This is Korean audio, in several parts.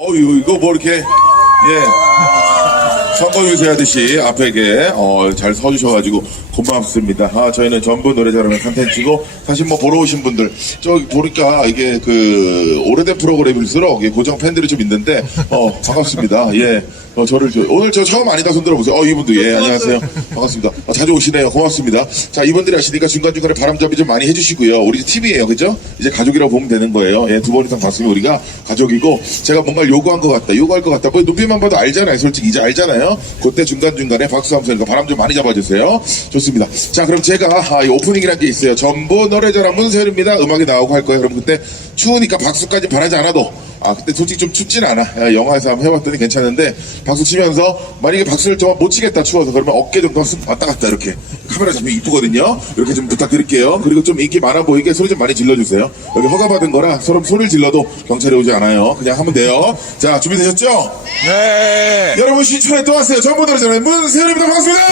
이거 뭐 이렇게, 선거 유세하듯이 앞에게, 잘 서주셔가지고 고맙습니다. 저희는 전부 노래 잘하는 컨텐츠고, 사실 뭐 보러 오신 분들, 저기 보니까 이게 오래된 프로그램일수록 고정 팬들이 좀 있는데, 반갑습니다. 오늘 저 처음 아니다 손 들어보세요. 이분도, 안녕하세요. 반갑습니다. 자주 오시네요. 고맙습니다. 자, 이분들이 아시니까 중간중간에 바람잡이 좀 많이 해주시고요. 우리 팀이에요. 그죠? 이제 가족이라고 보면 되는 거예요. 두 번 이상 봤으면 우리가 가족이고, 제가 뭔가 요구할 것 같다. 뭐 눈빛만 봐도 알잖아요. 솔직히 이제 알잖아요. 그때 중간중간에 박수 하면서 바람 좀 많이 잡아주세요. 좋습니다. 자, 그럼 제가 이 오프닝이라는 게 있어요. 전부 노래 잘한 문세윤입니다. 음악이 나오고 할 거예요. 그럼 그때 추우니까 박수까지 바라지 않아도, 그때 솔직히 좀 춥진 않아. 영화에서 한번 해봤더니 괜찮은데, 박수 치면서, 만약에 박수를 좀 못 치겠다, 추워서. 그러면 어깨 정도 왔다 갔다, 이렇게. 카메라 잡히면 이쁘거든요? 이렇게 좀 부탁드릴게요. 그리고 좀 인기 많아 보이게 소리 좀 많이 질러주세요. 여기 허가받은 거라 서로 소리를 질러도 경찰이 오지 않아요. 그냥 하면 돼요. 자, 준비되셨죠? 네. 여러분, 신촌에 또 왔어요. 전부 노래잖아요. 문세윤입니다. 반갑습니다!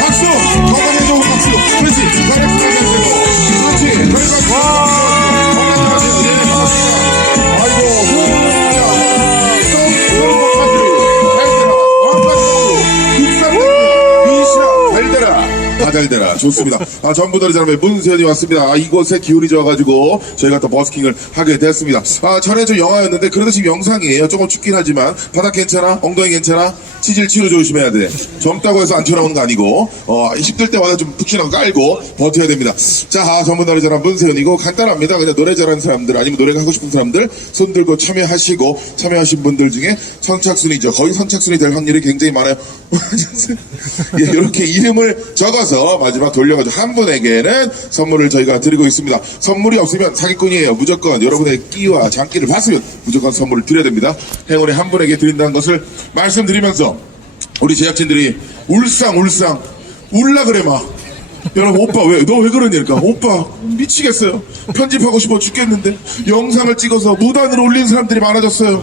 박수! 건강해 좋은 박수! 그렇지! 그렇지! 잘 되라. 좋습니다. 전부 노래 잘하면 문세윤이 왔습니다. 이곳에 기운이 좋아가지고 저희가 또 버스킹을 하게 됐습니다. 전에 좀 영화였는데 그래도 지금 영상이에요. 조금 춥긴 하지만 바닥 괜찮아? 엉덩이 괜찮아? 치질 치료 조심해야 돼. 젊다고 해서 안 튀어나오는 거 아니고 힘들 때마다 좀 푹신하고 깔고 버텨야 됩니다. 자, 전부 노래 잘하는 문세윤이고 간단합니다. 그냥 노래 잘하는 사람들 아니면 노래가 하고 싶은 사람들 손 들고 참여하시고 참여하신 분들 중에 선착순이죠. 거의 선착순이 될 확률이 굉장히 많아요. 이렇게 이름을 적어서 마지막 돌려가지고 한 분에게는 선물을 저희가 드리고 있습니다. 선물이 없으면 사기꾼이에요. 무조건 여러분의 끼와 장기를 봤으면 무조건 선물을 드려야 됩니다. 행운의 한 분에게 드린다는 것을 말씀드리면서 우리 제작진들이 울라 그래 막. 여러분 오빠 너 왜 그러니까 오빠 미치겠어요. 편집하고 싶어 죽겠는데 영상을 찍어서 무단으로 올린 사람들이 많아졌어요.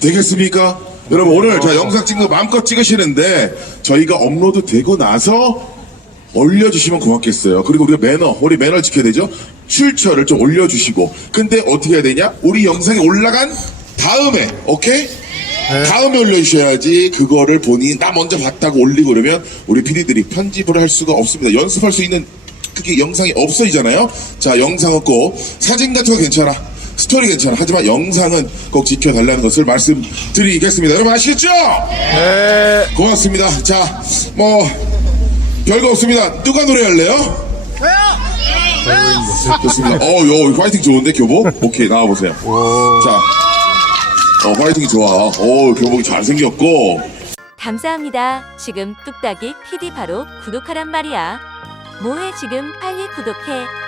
되겠습니까? 여러분 오늘 영상 찍는 거 마음껏 찍으시는데 저희가 업로드 되고 나서 올려주시면 고맙겠어요. 그리고 우리 매너를 지켜야 되죠. 출처를 좀 올려주시고. 근데 어떻게 해야 되냐? 우리 영상이 올라간 다음에, 오케이? 네. 다음에 올려주셔야지 그거를 본인이 나 먼저 봤다고 올리고 그러면 우리 PD들이 편집을 할 수가 없습니다. 연습할 수 있는 그게 영상이 없어지잖아요. 자, 영상은 꼭 사진 같은 거 괜찮아. 스토리 괜찮아. 하지만 영상은 꼭 지켜달라는 것을 말씀드리겠습니다. 여러분 아시겠죠? 네. 고맙습니다. 자, 별거 없습니다. 누가 노래할래요? 좋습니다. 파이팅 좋은데, 교복? 오케이, 나와보세요. 자, 파이팅이 좋아. 교복이 잘생겼고. 감사합니다. 지금 뚝딱이 PD 바로 구독하란 말이야. 뭐해 지금 빨리 구독해.